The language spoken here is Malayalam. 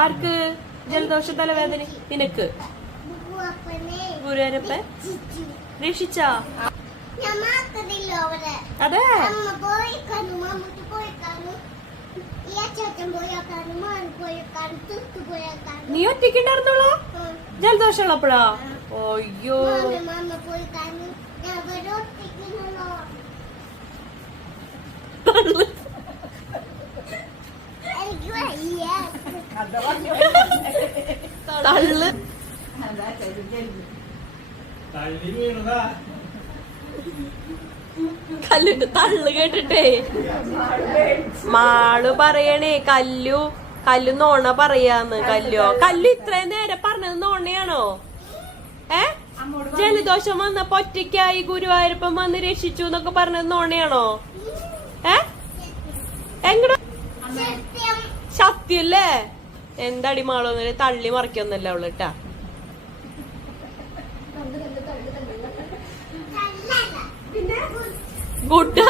ആർക്ക് ജലദോഷ തലവേദന? നിനക്ക് ഗുരുവായൂരപ്പൻ രക്ഷിച്ചാ? അതെ. നീ ഒറ്റയ്ക്കുണ്ടായിരുന്നോളൂ ജലദോഷം ഉള്ളപ്പോഴാ? അയ്യോ. തള്ളു കല്ലുണ്ട് തള്ളു കേട്ടിട്ടേ മാള് പറയണേ കല്ലു നോണ പറയാന്ന്. കല്ലു ഇത്രയും നേരം പറഞ്ഞത് നോണയാണോ? ജലദോഷം വന്നപ്പോ ഒറ്റയ്ക്കായി ഗുരുവായൂരപ്പൻ വന്ന് രക്ഷിച്ചു എന്നൊക്കെ പറഞ്ഞത് നോണയാണോ? എങ്ങട സത്യല്ലേ? എന്താടി മാളോന്നല്ലേ തള്ളി മറിക്കൊന്നല്ല അവള് ട്ടാ. ഗുഡ്